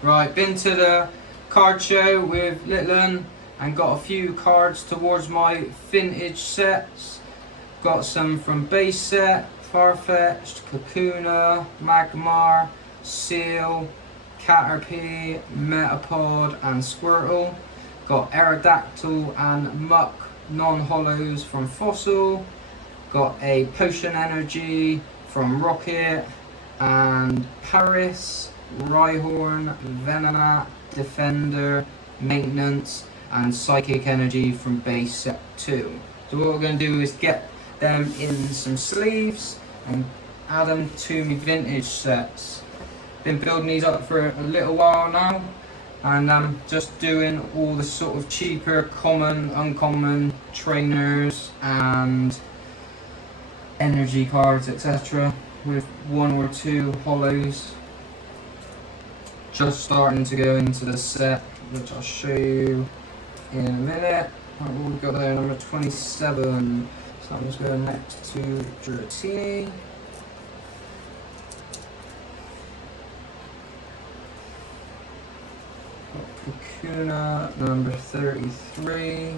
Right, been to the card show with Littlin and got a few cards towards my vintage sets. Got some from base set, Farfetch'd, Kakuna, Magmar, Seal, Caterpie, Metapod and Squirtle. Got Aerodactyl and Muck non-hollows from Fossil. Got a Potion Energy from Rocket and Paris, Rhyhorn, Venonat, Defender, Maintenance and Psychic Energy from base set 2. So what we're going to do is get them in some sleeves and add them to my vintage sets. Been building these up for a little while now, and I'm just doing all the sort of cheaper, common, uncommon trainers and energy cards, etc. with 1 or 2 hollows. Just starting to go into the set, which I'll show you in a minute. Right, what we've got there, number 27. So I'm just going next to Dratini. Kakuna, number 33.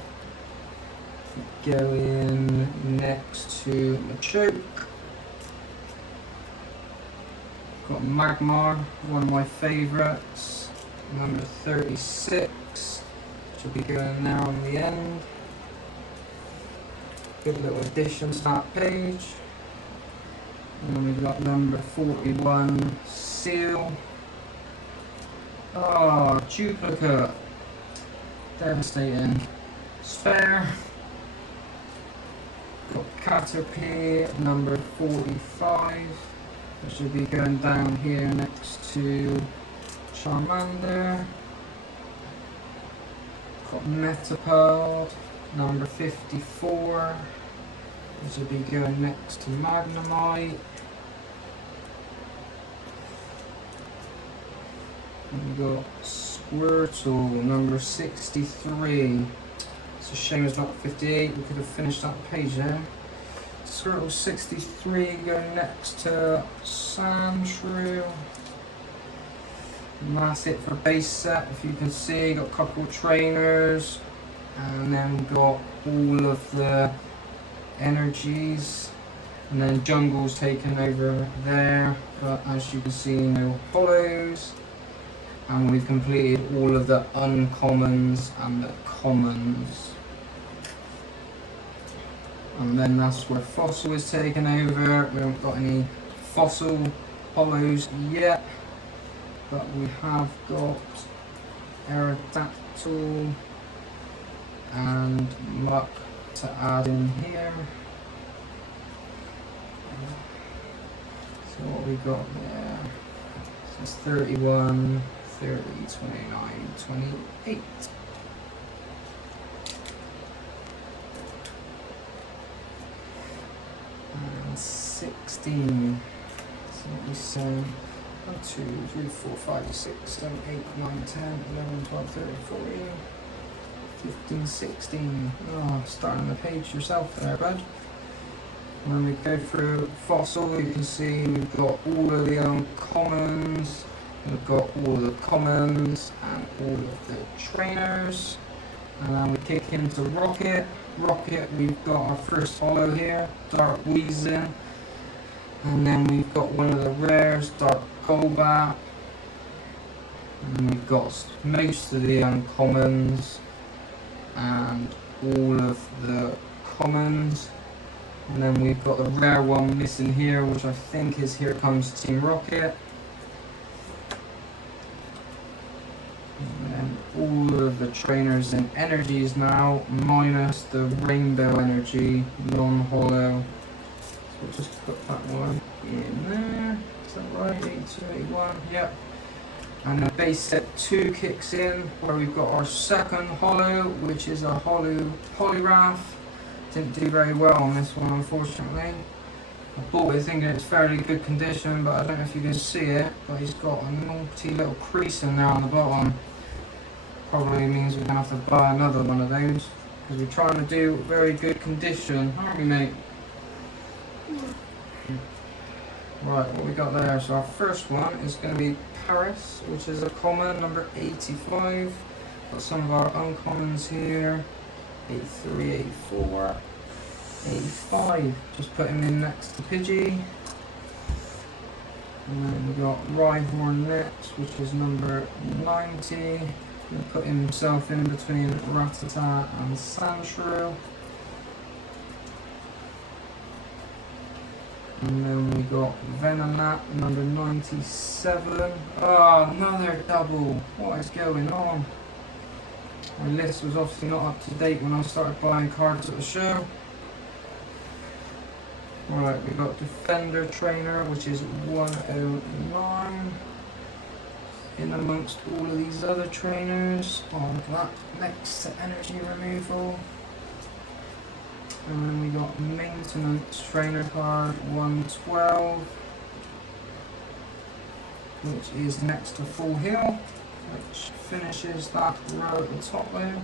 Going next to Machoke. Got Magmar, one of my favourites, number 36, which will be going now on the end. Good little addition to that page. And then we've got number 41, Seal. Oh, duplicate. Devastating. Spare. Got Caterpie, number 45. Which will be going down here next to Charmander. Got Metapod, number 54. Which will be going next to Magnemite. And we got Squirtle, number 63. It's a shame it's not 58, we could have finished that page there. Squirtle 63 going next to Sandshrew. And that's it for base set. If you can see, got a couple of trainers, and then we've got all of the energies, and then Jungle's taken over there, but as you can see, no hollows. And we've completed all of the uncommons and the commons. And then that's where Fossil is taken over. We haven't got any Fossil hollows yet, but we have got Aerodactyl and Muck to add in here. So what we got there? So it's 31, 30, 29, 28. And 16. So we say 1, 2, 3, 4, 5, 6, 7, 8, 9, 10, 11, 12, 13, 14, 15, 16. Oh, starting the page yourself there, bud. When we go through Fossil, you can see we've got all of the uncommons, we've got all of the commons, and all of the trainers. And then we kick into Rocket. Rocket, we've got our first hollow here, Dark Weezing. And then we've got one of the rares, Dark Golbat. And then we've got most of the uncommons and all of the commons. And then we've got the rare one missing here, which I think is Here Comes Team Rocket. And then all of the trainers and energies now, minus the Rainbow Energy, non-hollow. So we'll just put that one in there. Is that right? 82, 81, yep. And the base set 2 kicks in, where we've got our second hollow, which is a hollow Poliwrath. Didn't do very well on this one, unfortunately. I bought it thinking it's fairly good condition, but I don't know if you can see it, but he's got a naughty little crease in there on the bottom. Probably means we're going to have to buy another one of those, because we're trying to do very good condition, aren't we, mate? Right, what we got there? So our first one is going to be Paris, which is a common, number 85. Got some of our uncommons here. 83, 84, 85. Just put him in next to Pidgey. And then we got Rhyhorn next, which is number 90. He'll put himself in between Rattata and Sandshrew. And then we got Venonat, number 97. Oh, another double. What is going on? My list was obviously not up to date when I started buying cards at the show. Right, we got Defender Trainer, which is 109. In amongst all of these other trainers. Oh, look at that. Next to Energy Removal. And then we got Maintenance Trainer card 112, which is next to Full Heal, which finishes that row at the top there.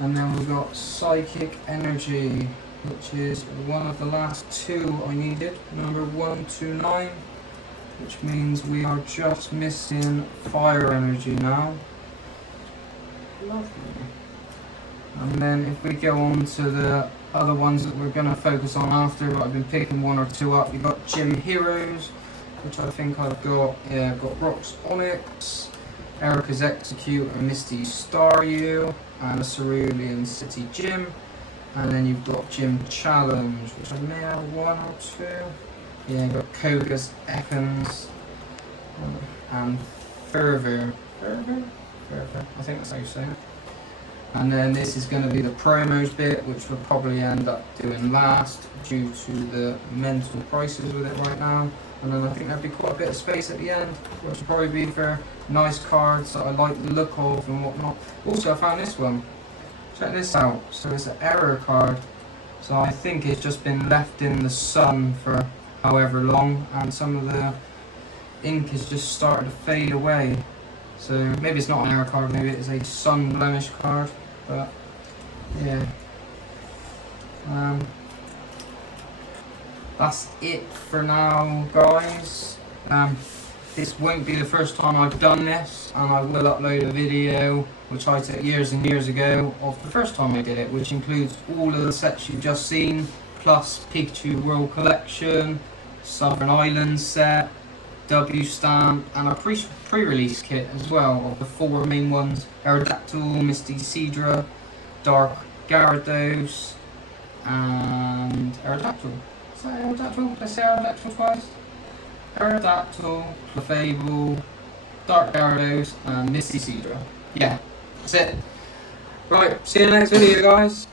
And then we got Psychic Energy, which is one of the last two I needed, number 129, which means we are just missing Fire Energy now. Lovely. And then if we go on to the other ones that we're going to focus on after, but I've been picking one or two up. We've got Gym Heroes, which I think I've got, yeah, I've got Rock's Onyx, Erica's Execute, a Misty Staryu, and a Cerulean City Gym. And then you've got Gym Challenge, which I may have one or two. Yeah, you've got Koga's Ekans, and Fervor. Fervor? Fervor, I think that's how you say it. And then this is going to be the promos bit, which we'll probably end up doing last due to the mental prices with it right now. And then I think there'll be quite a bit of space at the end, which will probably be for nice cards that I like the look of and whatnot. Also, I found this one. Check this out. So it's an error card. So I think it's just been left in the sun for however long, and some of the ink has just started to fade away. So maybe it's not an error card, maybe it's a sun blemish card, but yeah. That's it for now, guys. This won't be the first time I've done this, and I will upload a video which I took years and years ago of the first time I did it, which includes all of the sets you've just seen, plus Pikachu World Collection, Southern Islands set, W stamp, and a pre-release kit as well of the four main ones: Aerodactyl, Misty Seadra, Dark Gyarados, and Aerodactyl. Is that Aerodactyl? Did I say Aerodactyl twice? Aerodactyl, Clefable, Dark Gyarados, and Misty Seadra. Yeah, that's it. Right, see you in the next video, guys.